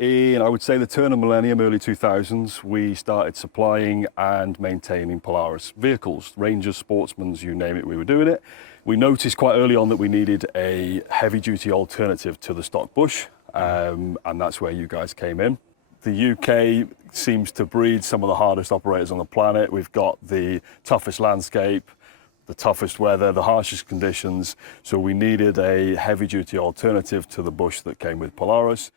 In, I would say, the turn of millennium, early 2000s, we started supplying and maintaining Polaris vehicles, Rangers, Sportsmans, you name it, we were doing it. We noticed quite early on that we needed a heavy-duty alternative to the stock Bush, and that's where you guys came in. The UK seems to breed some of the hardest operators on the planet. We've got the toughest landscape, the toughest weather, the harshest conditions, so we needed a heavy-duty alternative to the Bush that came with Polaris.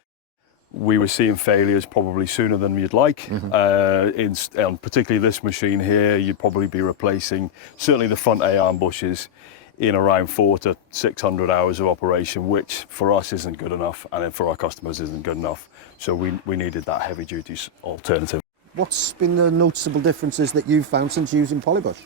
We were seeing failures probably sooner than you'd like. On particularly this machine here, you'd probably be replacing certainly the front A-arm bushes in around 400 to 600 hours of operation, which for us isn't good enough, and then for our customers isn't good enough. So we needed that heavy-duty alternative. What's been the noticeable differences that you've found since using Polybush?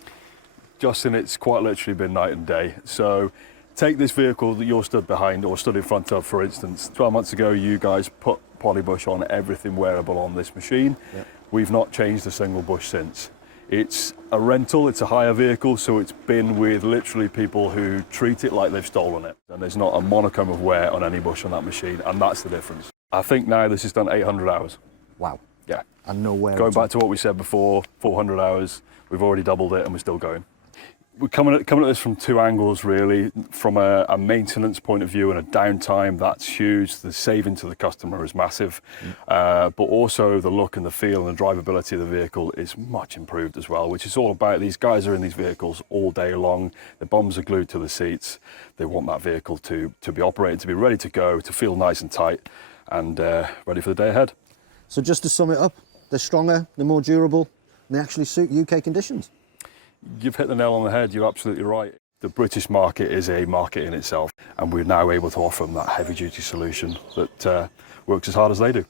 Justin, it's quite literally been night and day. So take this vehicle that you're stood behind or stood in front of, for instance. 12 months ago, you guys put Polybush on everything wearable on this machine. Yep. We've not changed a single bush since. It's a rental, it's a hire vehicle, so it's been with literally people who treat it like they've stolen it. And there's not a monicum of wear on any bush on that machine, and that's the difference. I think now this has done 800 hours. Wow. Yeah. And no wear. Going back to what we said before, 400 hours, we've already doubled it and we're still going. We're coming at this from two angles, really. From a maintenance point of view and a downtime, that's huge. The saving to the customer is massive. But also the look and the feel and the drivability of the vehicle is much improved as well, which is all about these guys are in these vehicles all day long. Their bums are glued to the seats. They want that vehicle to be operated, to be ready to go, to feel nice and tight and ready for the day ahead. So just to sum it up, they're stronger, they're more durable, and they actually suit UK conditions. You've hit the nail on the head, you're absolutely right. The British market is a market in itself, and we're now able to offer them that heavy-duty solution that works as hard as they do.